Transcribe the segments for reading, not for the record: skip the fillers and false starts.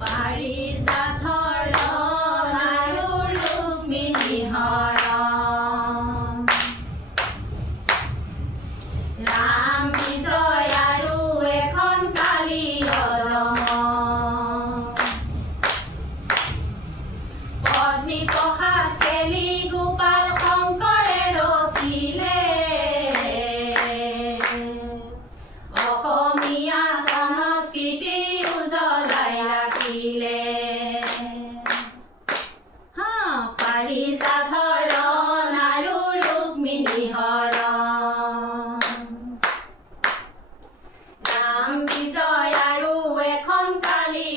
পাৰিজাতৰ আৰু ৰুক্মিণী হৰণ ৰাম বিজয় আৰু এখন কালি পত্নী প্ৰসাদ কেলি গোপাল শংকৰে ৰচিলে অসমীয়া সংস্কৃতি উজ্বলাই ৰাখিলে পাৰিজাতৰ আৰু ৰুক্মিণী হৰণ ৰাম বিজয় আৰু এখন কালি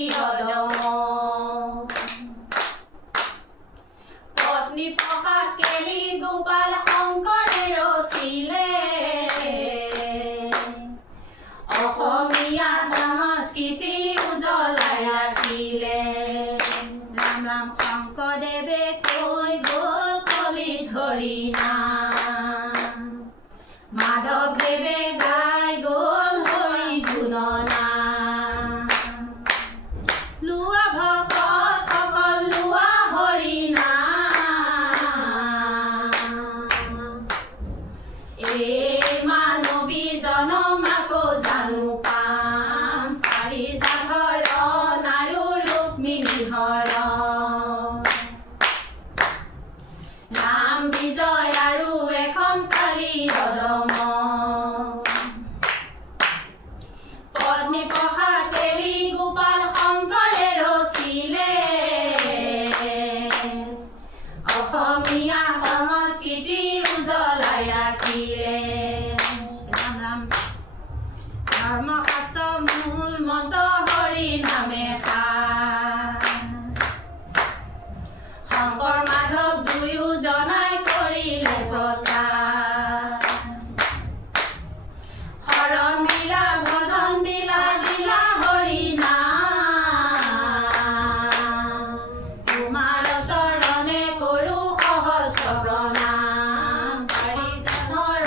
পত্নী প্ৰসাদ কেলি গোপাল শংকৰে ৰচিলে অসমীয়া সংস্কৃতি উজ্বলাই ৰাখিলে ৰাম ৰাম শংকৰদেৱে কৈ গ'ল কলি ধৰি নাম মাধৱদেৱে গাই গ'ল হৰি গুণনাম লোৱা ভকত সকল লোৱা হৰি নাম এই মানৱী জনম আকৌ জানো পাম পাৰিজাতৰ আৰু ৰুক্মিণী হৰণ ৰাম বিজয় আৰু এখন কালি পত্নী প্ৰসাদ কেলি গোপাল শংকৰে ৰচিলে অসমীয়া সংস্কৃতি উজ্বলাই ৰাখিলে ৰাম ৰাম ধৰ্মশাস্ত্ৰ মূল মন্ত্ৰ হৰি নামে শংকৰ মাধৱ দুয়ো জনাই কৰিলে প্ৰচাৰ শৰণ দিলা ভজন দিলা দিলা হৰি নাম তোমাৰ চৰণে কৰো সহস্ৰ প্ৰণাম পাৰিজাতৰ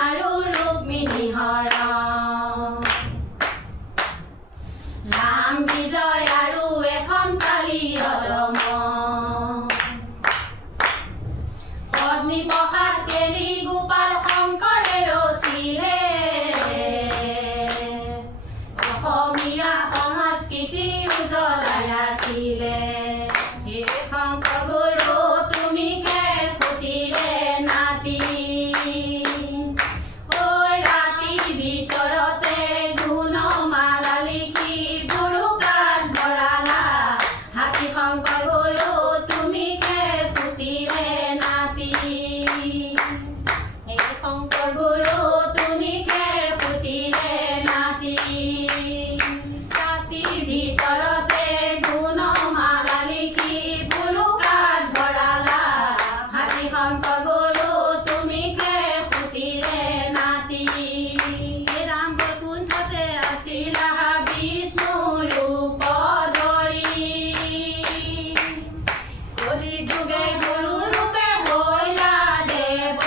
আৰু ৰুক্মিণী হৰণ ৰাম বিজয় আৰু এখন কালি পত্নী প্ৰসাদ কেলি গোপাল শংকৰে ৰচিলে অসমীয়া সংস্কৃতি উজ্বলাই ৰাখিলে হে শংকৰ গুৰু তুমি খেৰ ফুটিলে নাতি ৰাতিৰ ভিতৰতে গুণমালা লিখি বুৰুকাত ভৰালা হাতী শংকৰ গুৰু তুমি খেৰ ফুটিলে নাতি হে শংকৰ গুৰু তুমি খেৰ ফুটিলে নাতি ৰাতিৰ ভিতৰতে গুণমালা লিখি বুৰুকাত ভৰালা হাতী শংকৰ গুৰু তুমি খেৰ ফুটিলে নাতি ৰাম বৈকুণ্ঠতে আছিলা বিষ্ণু ৰূপ ধৰি কলি যুগে গুৰু ৰূপে হৈলা দেৱ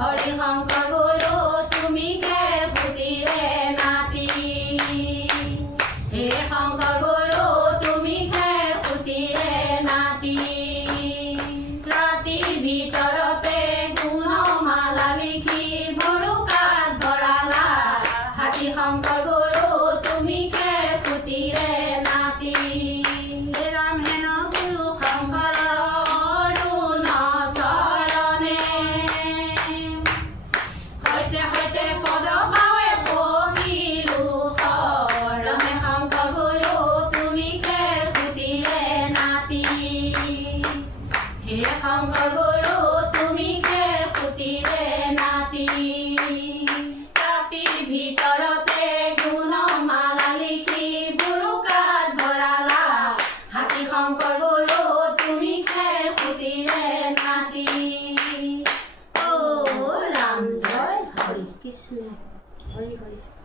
হৰি শংকৰ গুৰু তুমি খেৰ ফুটিলে নাতি হে শংকৰ গুৰু তুমি খেৰ ফুটিলে নাতি ৰাতিৰ ভিতৰতে গুণমালা লিখি বুৰুকাত ভৰালা হাতী শংকৰ গুৰু তুমি খেৰ ফুটিলে নাতি ৰাম হেন গুৰু শংকৰ অৰুণ চৰণে সৈতে সৈতে পদ পাৱে পহিলো চৰণে শংকৰ গুৰু তুমি খেৰ ফুটিলে নাতি হে শংকৰ গুৰু তুমি খেৰ ফুটিলে নাতি ৰাতিৰ ভিতৰতে গুণমালা লিখি বুৰুকাত ভৰালা হাতী শংকৰ গুৰু তুমি খেৰ ফুটিলে নাতি ৰাম জয় হৰি কৃষ্ণ হৰি হৰি